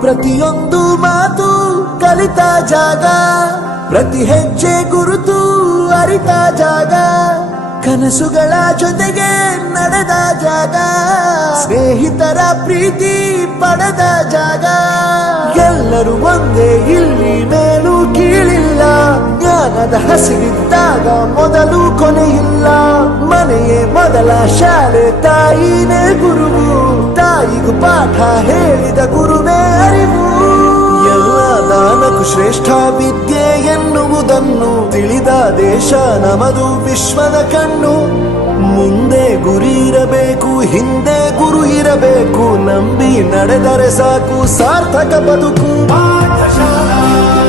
ಪ್ರತಿಯೊಂದು ಮಾತು ಕಲಿತ ಜಾಗ, ಪ್ರತಿ ಹೆಜ್ಜೆ ಗುರುತು ಅರಿತ ಜಾಗ, ಕನಸುಗಳ ಜೊತೆಗೆ ನಡೆದ ಜಾಗ, ಸ್ನೇಹಿತರ ಪ್ರೀತಿ ಪಡೆದ ಜಾಗ. ಎಲ್ಲರೂ ಒಂದೇ, ಇಲ್ಲಿ ಮೇಲೂ ಕೀಳಿಲ್ಲ, ಜ್ಞಾನದ ಹಸಿವಿದ್ದಾಗ ಮೊದಲು ಕೊನೆಯಿಲ್ಲ. ಮನೆಯೇ ಮೊದಲ ಶಾಲೆ, ತಾಯಿನೇ ಗುರುವು, ತಾಯಿಗೂ ಪಾಠ ಹೇಳಿದ ಗುರುವೇ ಅರಿವು. ಎಲ್ಲ ದಾನಕ್ಕೂ ಶ್ರೇಷ್ಠ ವಿದ್ಯೆ ಎನ್ನುವುದನ್ನು ತಿಳಿದ ದೇಶ ನಮದು, ವಿಶ್ವದ ಕಣ್ಣು. ಮುಂದೆ ಗುರಿ ಇರಬೇಕು, ಹಿಂದೆ ಗುರು ಇರಬೇಕು, ನಂಬಿ ನಡೆದರೆ ಸಾಕು ಸಾರ್ಥಕ ಬದುಕು. ಪಾಠಶಾಲಾ